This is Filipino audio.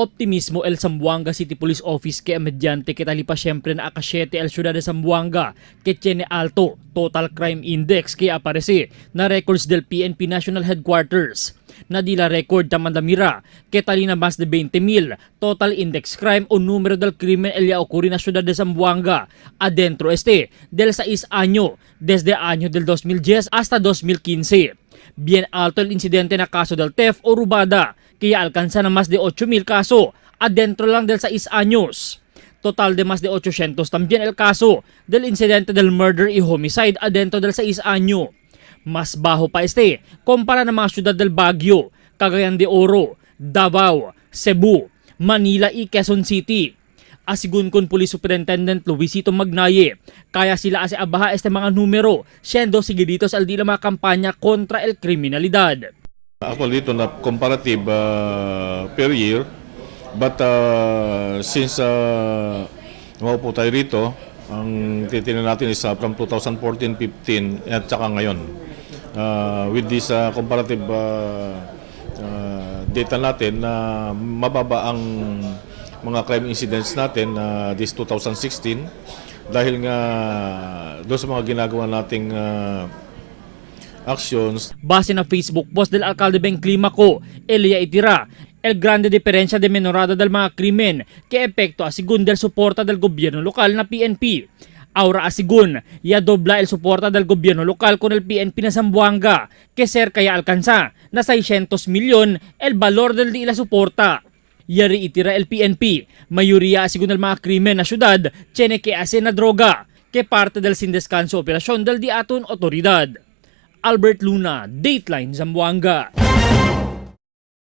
Optimismo el Zamboanga City Police Office que mediante que talipa siyempre na akasyete el syudad de Zamboanga que tiene alto total crime index que aparece na records del PNP National Headquarters. Nadila record taman mira que talina más de 20,000 total index crime o número del crimen el ya ocurre na syudad de Zamboanga adentro del 6 año desde año del 2010 hasta 2015. Bien alto el incidente na kaso del theft o rubada kaya alcanza na más de 8,000 kaso adentro lang del 6 años. Total de más de 800 también el caso del incidente del murder y homicide adentro del 6 año. Mas bajo pa kumpara ng mga syudad del Baguio, Cagayan de Oro, Davao, Cebu, Manila y Quezon City. Asigun kon Police Superintendent Luisito Magnaye, kaya sila abaha mga numero, siendo seguiditos al dila mga kampanya kontra el kriminalidad. Actually, ito na comparative per year. But since maupo tayo rito, ang titingnan natin is from 2014-15 at saka ngayon. With this comparative data natin na mababa ang mga crime incidents natin this 2016 dahil nga doon sa mga ginagawa nating actions. Base na Facebook post del alcalde Beng Climaco, Elia itira, el grande diferencia de menorada del mga krimen que epekto asigun del suporta del gobierno lokal na PNP. Ahora asigun, ya dobla el suporta del gobierno lokal con el PNP na Zamboanga, que cerca ya alcanza na 600 milyon el valor del di la suporta. Yari itira el PNP, mayuriya asigun del mga krimen na syudad, tiene que hace na droga, que parte del sin descanso operasyon del di aton otoridad. Albert Luna, Dateline Zamboanga.